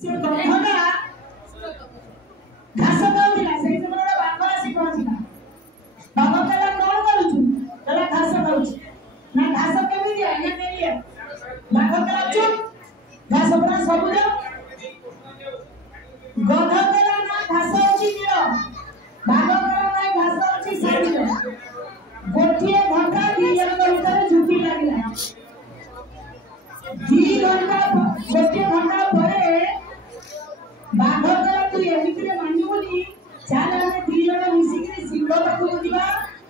से गंधटा घास खाउथिला सेई समय बाघ आसी पहुंचिला। बाघ कहला कोन करूछु कहला घास खाउछि ना घास केमि दिया ना देलिया। बाघ कहला चुप घास पूरा सबुज। गंध कहला ना घास अछि नील। बाघ कहला ना घास अछि सबुज। गोटिए घंटा दी जन भीतर झुकी लागिला। 2 घंटा गोटिए घंटा परे बाघ कहला तू एमितिरे मानिबोनी चाल आमे 2 जन मिसिकरी सिंह पाखु जिबा।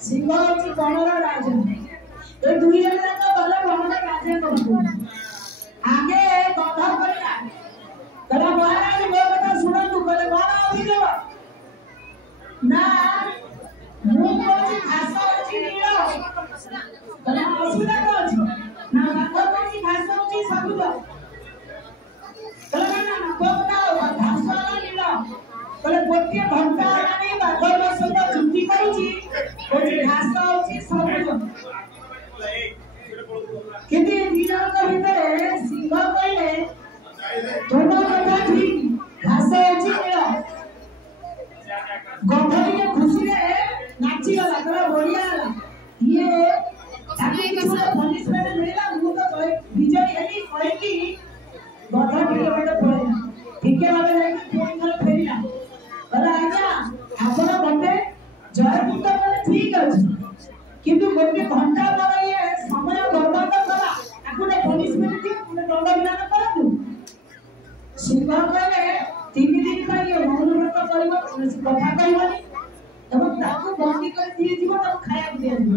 सिंह अछि बनर राजा। ए 2 जन जाक गले बनर राजा करबो। आगे गंध कहला कहला महाराज मो कथा सुनतु कहले कोन अभियोग ना मु कोछि घास अछि नील। कहला असुरा को अछि ना बाघ कोछि घास अछि सबुज। कहला ना ना कोपटा घास नील। कहले गोटिए घंटा आनी बाघ सहित चुक्ति करूछि कोछि घास अछि सबुज। किंतु दिनक भितरे सिंह कहले तुम कथा ठीक घास अछि नील। गंध के खुशी रे नाची गला कहला बढ़िया हला ये ताके किछु पनिशमेंट मिलला मु तो विजय हेली कहली गंध के मते पड़ेला ठीके भाबे जाई फोन कर फेरिला। कहला आज्ञा आपण मते जयपुत्र माने ठीक अछि किंतु गोटे घंटा पर ये समय बर्बाद करा आकुने पनिशमेंट दियो तुमे दंड विधान करतु। सिंह कहले 3 दिन पर ये मौन व्रत करबो कथा कहबनी एवं ताकू बंदी कर दिए जीव ताकू खाया दिए जीव।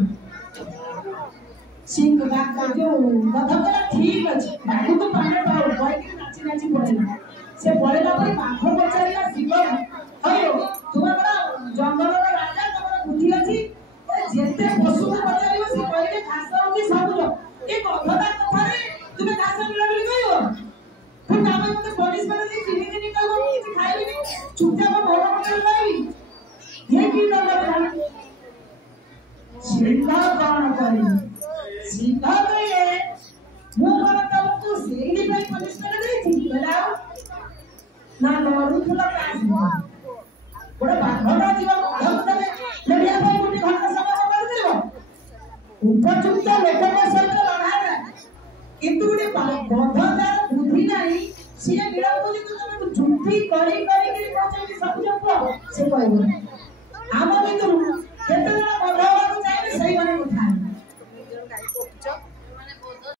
सिंह बात जो कथा कहला ठीक अछि बाघ तो पाने पाओ कोई कि नाची नाची पड़ेला। से पड़ेला पर बाघ पचारिला सिंह हयो तुम बड़ा जंगल रे राजा तमरा बुद्धि अछि जेते पशु को पचारियो से कहले घास होती सबुज। ए कथाटा कथा रे तुमे घास मिला मिली कहयो फिर तामे मते पनिशमेंट दे 3 दिन कहबो किछि खाइबी चुपचाप मोर होटल लाइबी ये की दंड। सिंह कौन करी सिंह कहले मु कोन तमको सेही भाई पनिशमेंट देछि बताओ ना लड़ुथला काज गोटे बाघटा जीव गंध तमे लड़िया भाई गोटे घंटा समय कर देबो उपयुक्त लोकक सहित लड़ाना किंतु गोटे गंधदार बुद्धि नाही सिए बिलंब जे तुम झुठी करी के पहुंचे सबुज को से कहबो। आम भितरु केते जण बंधवा को चाहे सही माने